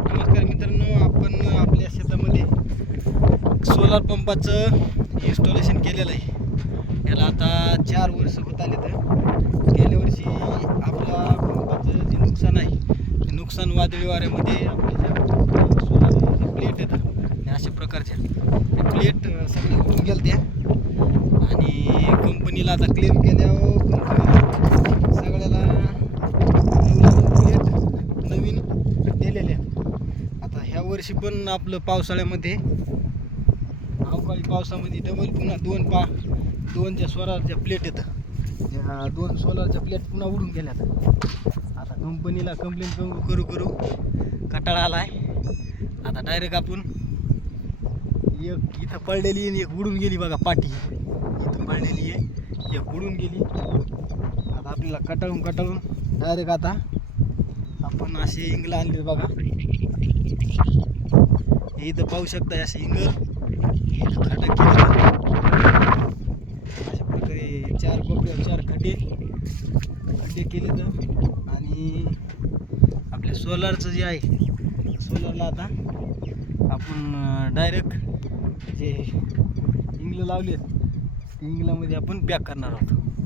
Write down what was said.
नमस्कार मित्रांनो, आपण आपल्या शेतामध्ये सोलार पंपाचं इन्स्टॉलेशन केलेलं आहे. याला आता 4 वर्ष होत आले. तर गेल्या वर्षी आपल्या पंपाचं जे नुकसान आहे ते नुकसान वादळी वाऱ्यामध्ये आपल्या ज्या सोलारच्या प्लेट येतात अशा प्रकारच्या त्या प्लेट सगळ्या उडून गेल्या त्या. आणि कंपनीला आता क्लेम केल्यावर कंपनीला सगळ्याला प्लेट नवीन दिलेल्या. आता ह्या वर्षी पण आपलं पावसाळ्यामध्ये अवकाळी पावसामध्ये डबल पुन्हा दोन ज्या सोलारच्या प्लेट येतं त्या 2 सोलारच्या प्लेट पुन्हा उडून गेल्यात. आता कंपनीला कंप्लेंट करू कंटाळा आला आहे. आता डायरेक्ट आपण एक इथं पडलेली आणि एक उडून गेली बघा, पाठी इथं पडलेली आहे, एक उडून गेली. आता आपल्याला कटाळून डायरेक्ट आता आपण असे इंगल आणले बघा. हे इथं पाहू शकता, असे इंगल इथं खड्डा केले. अशा प्रकारे 4 कोपऱ्यावर 4 खड्डे केले. तर आणि आपल्या सोलारचं जे आहे सोलारला आता आपण डायरेक्ट जे इंगलं लावले ते इंगलामध्ये आपण पॅक करणार आहोत.